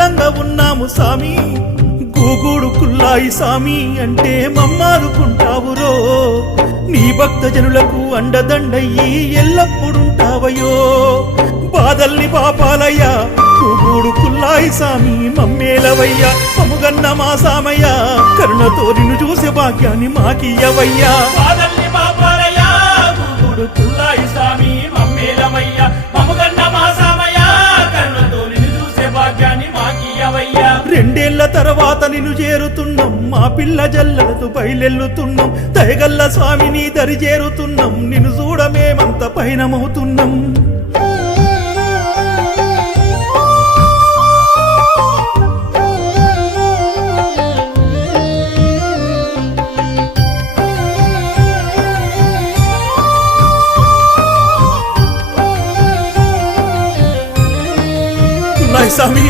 సల్లంగా ఉన్నాము సామి గూగూడు కుల్లాయి సామి అంటే మమ్మాదుకుంటావురో నీ భక్త జనులకు అండదండయ్యి ఎల్లప్పుడుంటావయో బాధల్ని పాపాలయ్యా గూగూడు కుల్లాయి సామి మమ్మేలవయ్యా మముగన్న మా సామయ్య కరుణతో నిన్ను చూసే భాగ్యాన్ని మాకియ్యవయ్యా బాధల్ని పాపాలయ్యా గూగూడు కుల్లాయి సామి మమ్మేలవయ్యా మముగన్న మా సామయ్య కరుణతో నిన్ను చూసే భాగ్యాన్ని మాకియ్యవయ్యా రెండేళ్ల తర్వాత నిన్ను చేరుతున్నాం మా పిల్ల జల్లలతో బయలెల్లుతున్నాం దయగల్ల స్వామిని దరి చేరుతున్నాం నిన్ను చూడమేమంత పయనమవుతున్నాం స్వామి